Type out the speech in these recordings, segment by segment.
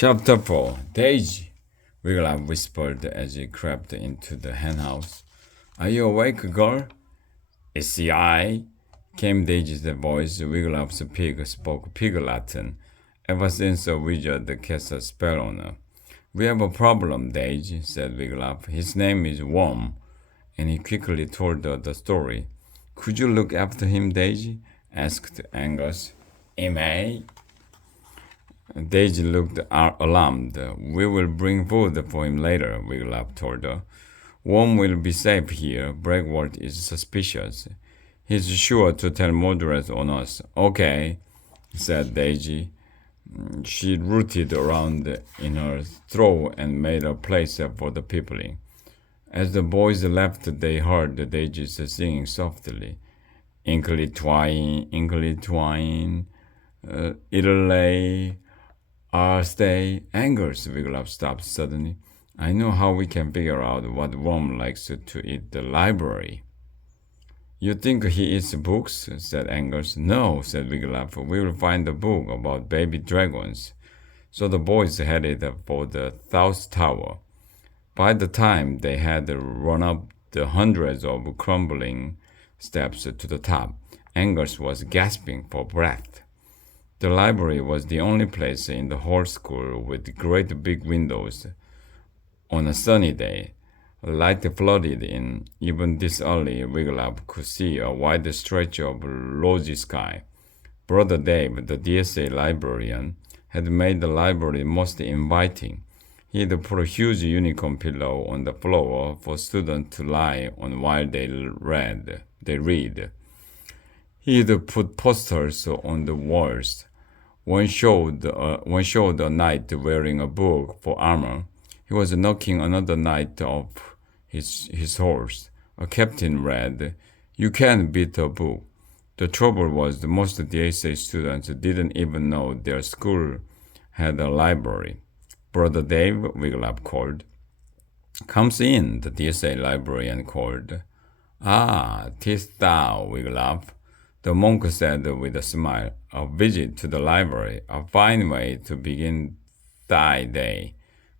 Chapter 4 Daisy, Wiglaf whispered as he crept into the henhouse. Are you awake, girl? Is I? Came Daisy's voice. Wiglaf's pig spoke pig Latin. Ever since the wizard cast a spell on her. We have a problem, Daisy, said Wiglaf. His name is Worm. And he quickly told her the story. Could you look after him, Daisy? Asked Angus. May? Daisy looked alarmed. We will bring food for him later, Wiglaf told her. Worm will be safe here. Breakwort is suspicious. He's sure to tell Mordred on us. Okay, said Daisy. She rooted around in her straw and made a place for the peopling. As the boys left, they heard Daisy singing softly. Inkly twine, it'll lay, stay. Angus, Wiglaf stopped suddenly. I know how we can figure out what Worm likes to eat the library. You think he eats books? Said Angus. No, said Wiglaf. We will find a book about baby dragons. So the boys headed for the South Tower. By the time they had run up the hundreds of crumbling steps to the top, Angus was gasping for breath. The library was the only place in the whole school with great big windows. On a sunny day, light flooded in. Even this early, Wiglaf could see a wide stretch of rosy sky. Brother Dave, the DSA librarian, had made the library most inviting. He had put a huge unicorn pillow on the floor for students to lie on while they read. He had put posters on the walls. One showed a knight wearing a book for armor. He was knocking another knight off his horse. A captain read, You can't beat a book. The trouble was most DSA students didn't even know their school had a library. Brother Dave, Wiglaf called. Comes in, the DSA librarian called. Ah, 'tis thou, Wiglaf, the monk said with a smile. A visit to the library, a fine way to begin thy day.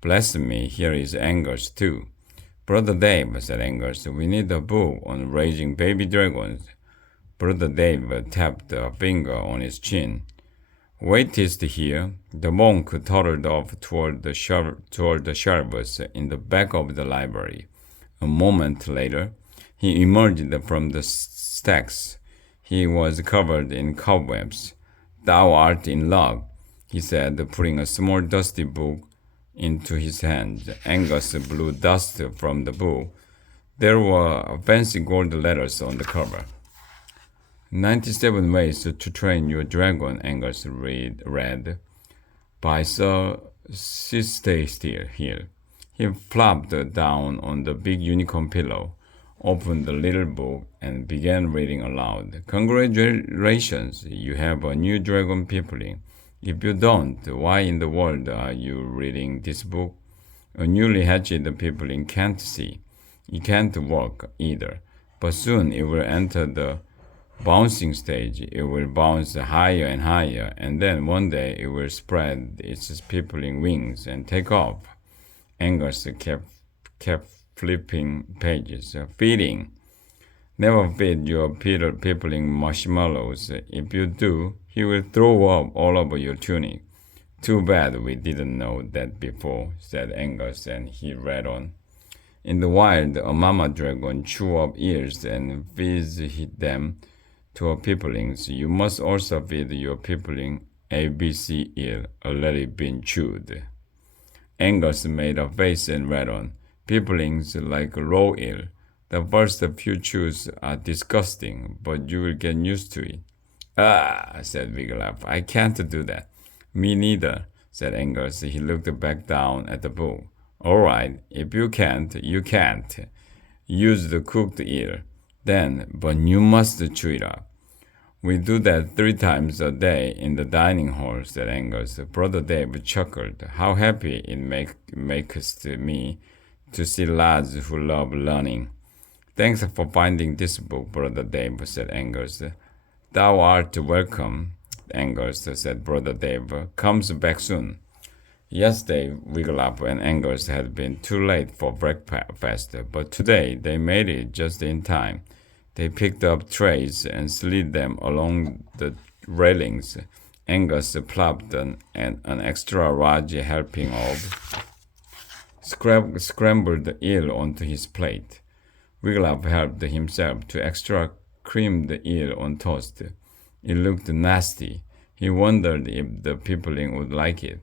Bless me, here is Angus too. Brother Dave, said Angus, we need a book on raising baby dragons. Brother Dave tapped a finger on his chin. Waitest here. The monk toddled off toward the shelves in the back of the library. A moment later, he emerged from the stacks. He was covered in cobwebs. Thou art in luck, he said, putting a small dusty book into his hand. Angus blew dust from the book. There were fancy gold letters on the cover. 97 Ways to Train Your Dragon, Angus read, by Sir Cestare Hill. He flopped down on the big unicorn pillow, opened the little book, and began reading aloud. Congratulations, you have a new dragon peopling. If you don't, why in the world are you reading this book? A newly hatched peopling can't see. It can't walk either. But soon it will enter the bouncing stage. It will bounce higher and higher, and then one day it will spread its peopling wings and take off. Angus kept flipping pages. Feeding. Never feed your peopling marshmallows. If you do, he will throw up all over your tunic. Too bad we didn't know that before, said Angus, and he read on. In the wild, a mama dragon chews up ears and feeds them to her peoplings. You must also feed your peopling ABC eel, already been chewed. Angus made a face and read on. Peoplings like raw eel. The first few chews are disgusting, but you will get used to it. Ah, said Wiglaf, I can't do that. Me neither, said Angus. He looked back down at the book. All right, if you can't, you can't. Use the cooked eel. Then, but you must chew it up. We do that 3 times a day in the dining hall, said Angus. Brother Dave chuckled. How happy it makes me to see lads who love learning. Thanks for finding this book, Brother Dave, said Angus. Thou art welcome, Angus, said Brother Dave. Comes back soon. Yesterday, Wigglup and Angus had been too late for breakfast, but today they made it just in time. They picked up trays and slid them along the railings. Angus plopped an extra large helping of scrambled eel onto his plate. Wigglup helped himself to extra creamed eel on toast. It looked nasty. He wondered if the peopling would like it.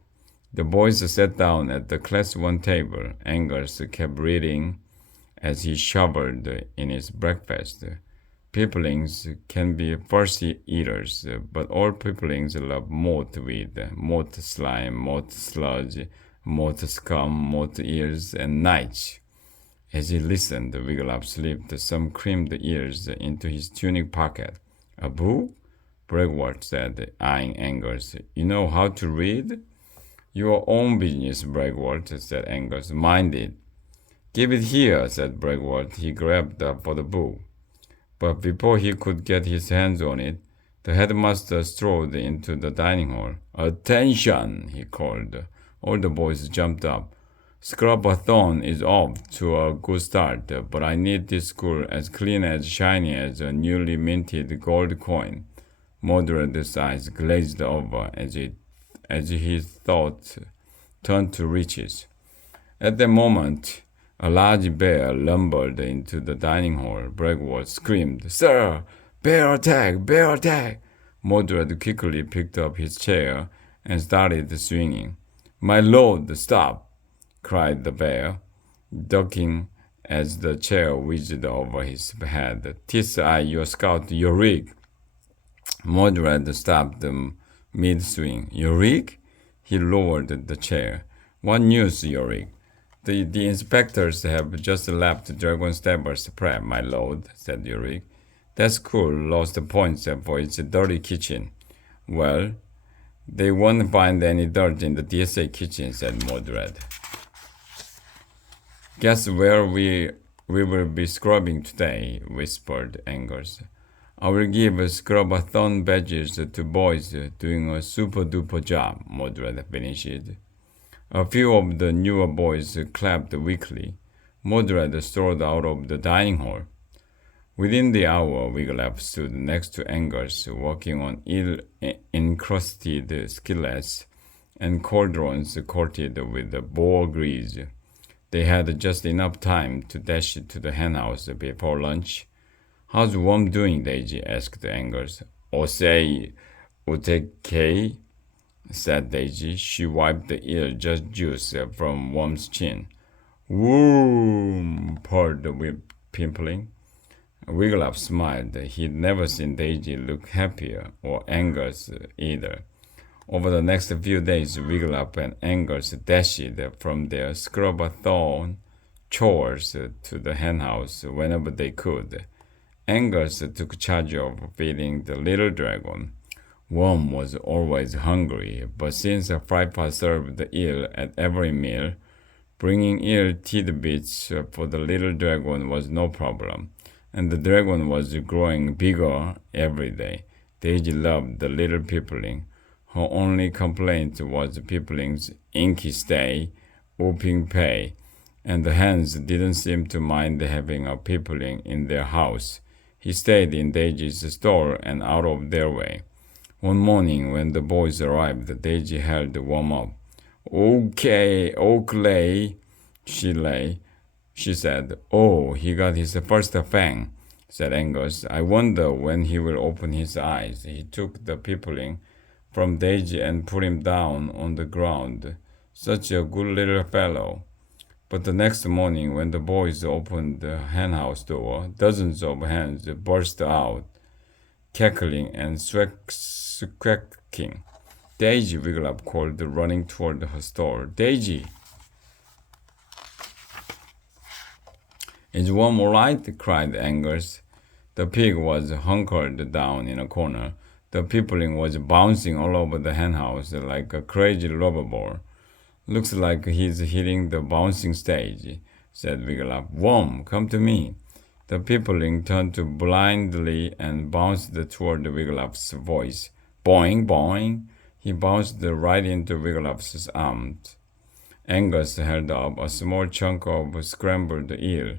The boys sat down at the class 1 table. Angus kept reading as he shoveled in his breakfast. Peoplings can be fussy eaters, but all peoplings love moat weed, moat slime, moat sludge, moat scum, moat ears, and night. As he listened, Wigglup slipped some creamed ears into his tunic pocket. A book? Bregward said, eyeing Angus. You know how to read? Your own business, Bregward, said Angus. Mind it. Give it here, said Bregward. He grabbed for the book. But before he could get his hands on it, the headmaster strode into the dining hall. Attention, he called. All the boys jumped up. Scrub-a-thon is off to a good start, but I need this school as clean as shiny as a newly minted gold coin. Mordred's eyes glazed over as his thoughts turned to riches. At that moment, a large bear lumbered into the dining hall. Bregward screamed, Sir! Bear attack! Bear attack! Mordred quickly picked up his chair and started swinging. My lord, stop! Cried the bear, ducking as the chair whizzed over his head. "'Tis I, your scout, Yorick." Mordred stopped mid-swing. "Yorick?" He lowered the chair. "What news, Yorick?" The inspectors have just left Dragonstabbers Prep, my lord," said Yorick. "That school lost points for its dirty kitchen." "Well, they won't find any dirt in the DSA kitchen," said Mordred. "Guess where we will be scrubbing today," whispered Angus. "I will give scrub-a-thon badges to boys doing a super-duper job," Mordred finished. A few of the newer boys clapped weakly. Mordred strode out of the dining hall. Within the hour, Wigglup stood next to Angus, working on ill-encrusted skillets and cauldrons coated with boar grease. They had just enough time to dash to the henhouse before lunch. "How's Worm doing, Daisy?" asked Angus. "Osei utekei," said Daisy. She wiped the eel juice from Worm's chin. "Whoom," purred the Pimpling. Wigglup smiled. He'd never seen Daisy look happier, or Angus either. Over the next few days, Wigglup and Angus dashed from their scrub-a-thon chores to the henhouse whenever they could. Angus took charge of feeding the little dragon. Worm was always hungry, but since Fraipa served the eel at every meal, bringing eel tidbits for the little dragon was no problem, and the dragon was growing bigger every day. Daisy loved the little peopling. Her only complaint was Peopling's inky stay, whooping pay, and the hens didn't seem to mind having a Peopling in their house. He stayed in Daisy's store and out of their way. One morning when the boys arrived, Daisy held Worm up. "Okay, Oakley," she said. "Oh, he got his first fang," said Angus. "I wonder when he will open his eyes." He took the Peopling from Daisy and put him down on the ground. Such a good little fellow. But the next morning, when the boys opened the henhouse door, dozens of hens burst out, cackling and squawking. "Daisy," Wigglup called, running toward her store. "Daisy!" "Is Worm all right?" cried Angus. The pig was hunkered down in a corner. The Peopling was bouncing all over the henhouse like a crazy rubber ball. "Looks like he's hitting the bouncing stage," said Wigglup. "Worm, come to me." The Peopling turned to blindly and bounced toward Wigglup's voice. Boing, boing. He bounced right into Wigglup's arms. Angus held up a small chunk of scrambled eel.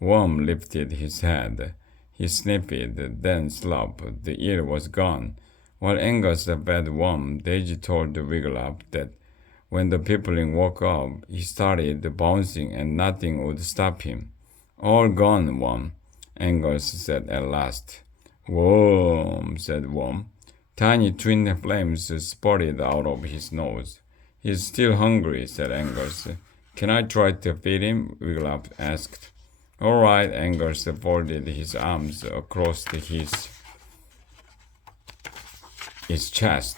Worm lifted his head. He sniffed, then slopped. The eel was gone. While Angus fed Worm, Daisy told Wigglytuff that when the peopling woke up, he started bouncing and nothing would stop him. All gone, Worm, Angus said at last. Worm, said Worm. Tiny twin flames spurted out of his nose. He's still hungry, said Angus. Can I try to feed him? Wigglytuff asked. All right, Angus folded his arms across his chest.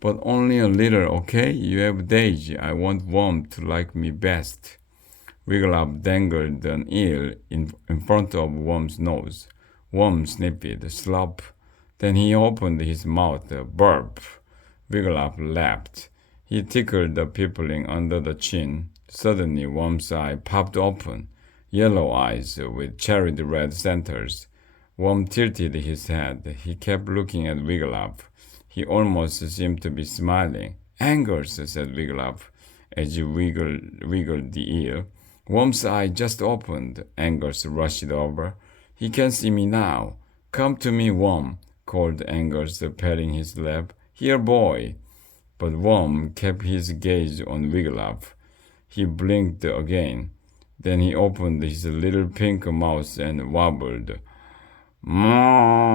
But only a little, okay? You have Daisy. I want Worm to like me best. Wigglytuff dangled an eel in front of Worm's nose. Worm sniffed, slop. Then he opened his mouth, burp. Wigglytuff laughed. He tickled the peopling under the chin. Suddenly, Worm's eye popped open. Yellow eyes with cherry red centers. Worm tilted his head. He kept looking at Wigglytuff. He almost seemed to be smiling. Angus, said Wigglytuff, as he wiggled the eel. Worm's eye just opened. Angus rushed over. He can see me now. Come to me, Worm, called Angus, patting his lap. Here, boy. But Worm kept his gaze on Wigglytuff. He blinked again. Then he opened his little pink mouth and wobbled. Mommy.